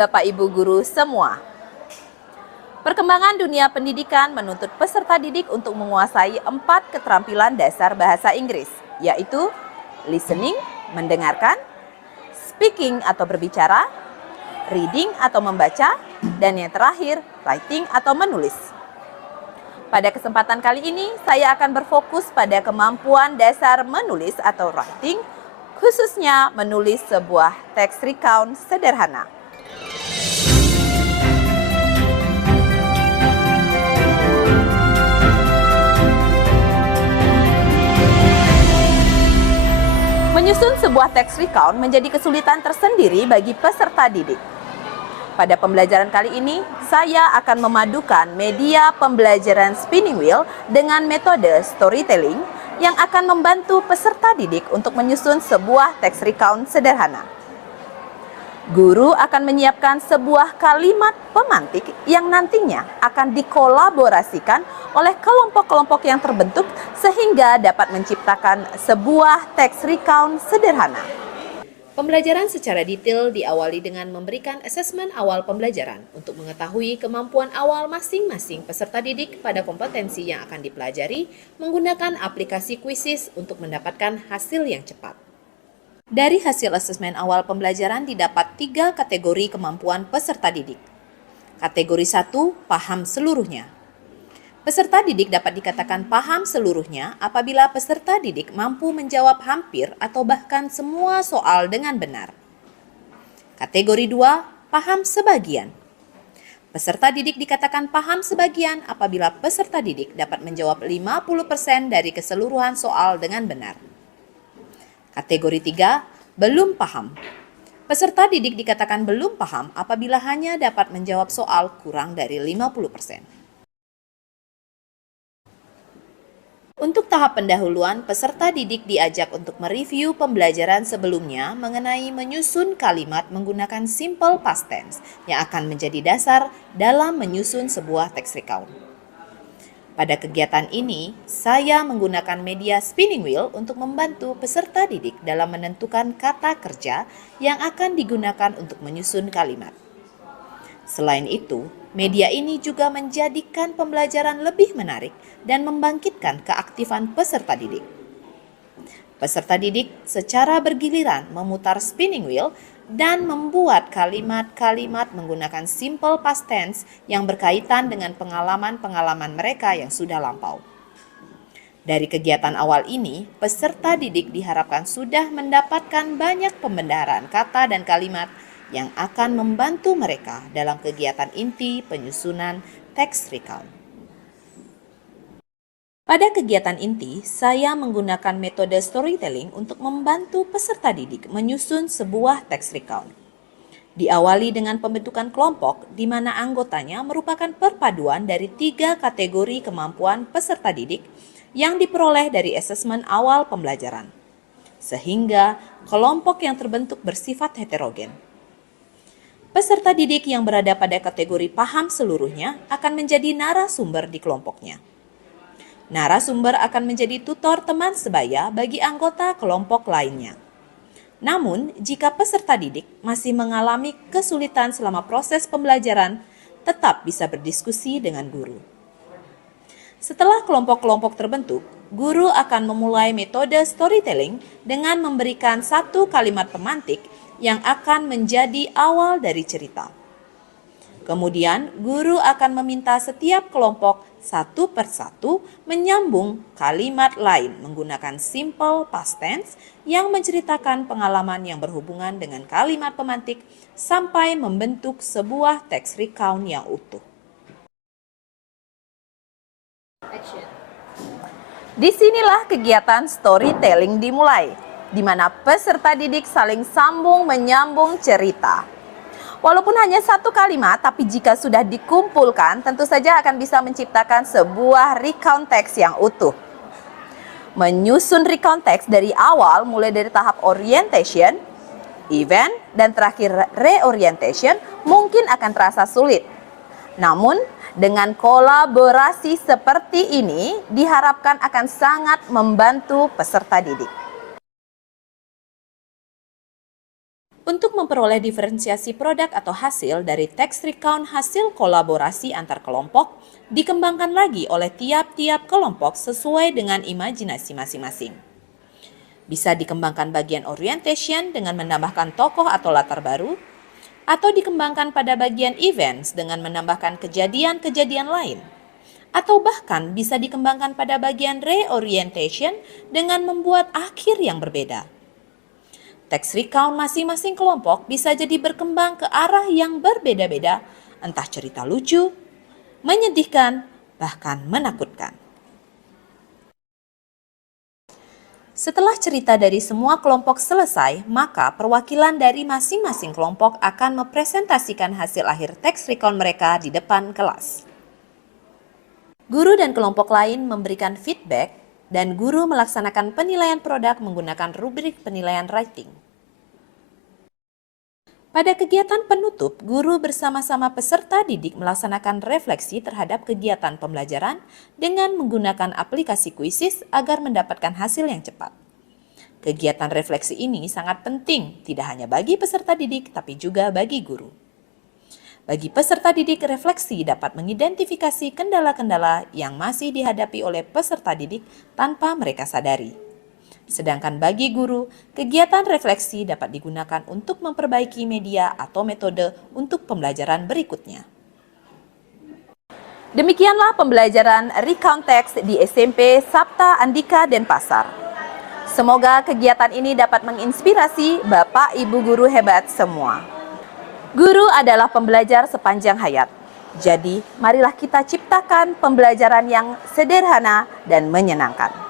Bapak Ibu guru semua. Perkembangan dunia pendidikan menuntut peserta didik untuk menguasai 4 keterampilan dasar bahasa Inggris, yaitu listening, mendengarkan, speaking atau berbicara, reading atau membaca, dan yang terakhir, writing atau menulis. Pada kesempatan kali ini, saya akan berfokus pada kemampuan dasar menulis atau writing, khususnya menulis sebuah teks recount sederhana. Menyusun sebuah teks recount menjadi kesulitan tersendiri bagi peserta didik. Pada pembelajaran kali ini, saya akan memadukan media pembelajaran spinning wheel dengan metode storytelling yang akan membantu peserta didik untuk menyusun sebuah teks recount sederhana. Guru akan menyiapkan sebuah kalimat pemantik yang nantinya akan dikolaborasikan oleh kelompok-kelompok yang terbentuk sehingga dapat menciptakan sebuah teks recount sederhana. Pembelajaran secara detail diawali dengan memberikan asesmen awal pembelajaran untuk mengetahui kemampuan awal masing-masing peserta didik pada kompetensi yang akan dipelajari menggunakan aplikasi Quizzes untuk mendapatkan hasil yang cepat. Dari hasil asesmen awal pembelajaran didapat 3 kategori kemampuan peserta didik. Kategori 1, paham seluruhnya. Peserta didik dapat dikatakan paham seluruhnya apabila peserta didik mampu menjawab hampir atau bahkan semua soal dengan benar. Kategori 2, paham sebagian. Peserta didik dikatakan paham sebagian apabila peserta didik dapat menjawab 50% dari keseluruhan soal dengan benar. Kategori 3, belum paham. Peserta didik dikatakan belum paham apabila hanya dapat menjawab soal kurang dari 50%. Untuk tahap pendahuluan, peserta didik diajak untuk mereview pembelajaran sebelumnya mengenai menyusun kalimat menggunakan simple past tense yang akan menjadi dasar dalam menyusun sebuah teks recount. Pada kegiatan ini, saya menggunakan media spinning wheel untuk membantu peserta didik dalam menentukan kata kerja yang akan digunakan untuk menyusun kalimat. Selain itu, media ini juga menjadikan pembelajaran lebih menarik dan membangkitkan keaktifan peserta didik. Peserta didik secara bergiliran memutar spinning wheel dan membuat kalimat-kalimat menggunakan simple past tense yang berkaitan dengan pengalaman-pengalaman mereka yang sudah lampau. Dari kegiatan awal ini, peserta didik diharapkan sudah mendapatkan banyak pembendaharaan kata dan kalimat yang akan membantu mereka dalam kegiatan inti penyusunan teks recount. Pada kegiatan inti, saya menggunakan metode storytelling untuk membantu peserta didik menyusun sebuah teks recount. Diawali dengan pembentukan kelompok di mana anggotanya merupakan perpaduan dari 3 kategori kemampuan peserta didik yang diperoleh dari asesmen awal pembelajaran, sehingga kelompok yang terbentuk bersifat heterogen. Peserta didik yang berada pada kategori paham seluruhnya akan menjadi narasumber di kelompoknya. Narasumber akan menjadi tutor teman sebaya bagi anggota kelompok lainnya. Namun, jika peserta didik masih mengalami kesulitan selama proses pembelajaran, tetap bisa berdiskusi dengan guru. Setelah kelompok-kelompok terbentuk, guru akan memulai metode storytelling dengan memberikan 1 kalimat pemantik yang akan menjadi awal dari cerita. Kemudian, guru akan meminta setiap kelompok satu persatu menyambung kalimat lain menggunakan simple past tense yang menceritakan pengalaman yang berhubungan dengan kalimat pemantik sampai membentuk sebuah teks recount yang utuh. Disinilah kegiatan storytelling dimulai, di mana peserta didik saling sambung menyambung cerita. Walaupun hanya 1 kalimat, tapi jika sudah dikumpulkan, tentu saja akan bisa menciptakan sebuah recount teks yang utuh. Menyusun recount teks dari awal, mulai dari tahap orientation, event, dan terakhir reorientation, mungkin akan terasa sulit. Namun, dengan kolaborasi seperti ini, diharapkan akan sangat membantu peserta didik. Untuk memperoleh diferensiasi produk atau hasil dari tax recount hasil kolaborasi antar kelompok, dikembangkan lagi oleh tiap-tiap kelompok sesuai dengan imajinasi masing-masing. Bisa dikembangkan bagian orientation dengan menambahkan tokoh atau latar baru, atau dikembangkan pada bagian events dengan menambahkan kejadian-kejadian lain, atau bahkan bisa dikembangkan pada bagian reorientation dengan membuat akhir yang berbeda. Tax recount masing-masing kelompok bisa jadi berkembang ke arah yang berbeda-beda, entah cerita lucu, menyedihkan, bahkan menakutkan. Setelah cerita dari semua kelompok selesai, maka perwakilan dari masing-masing kelompok akan mempresentasikan hasil akhir tax recount mereka di depan kelas. Guru dan kelompok lain memberikan feedback dan guru melaksanakan penilaian produk menggunakan rubrik penilaian writing. Pada kegiatan penutup, guru bersama-sama peserta didik melaksanakan refleksi terhadap kegiatan pembelajaran dengan menggunakan aplikasi Quizzes agar mendapatkan hasil yang cepat. Kegiatan refleksi ini sangat penting, tidak hanya bagi peserta didik, tapi juga bagi guru. Bagi peserta didik, refleksi dapat mengidentifikasi kendala-kendala yang masih dihadapi oleh peserta didik tanpa mereka sadari. Sedangkan bagi guru, kegiatan refleksi dapat digunakan untuk memperbaiki media atau metode untuk pembelajaran berikutnya. Demikianlah pembelajaran Recount Text di SMP Sabta Andika Denpasar. Semoga kegiatan ini dapat menginspirasi Bapak Ibu guru hebat semua. Guru adalah pembelajar sepanjang hayat. Jadi, marilah kita ciptakan pembelajaran yang sederhana dan menyenangkan.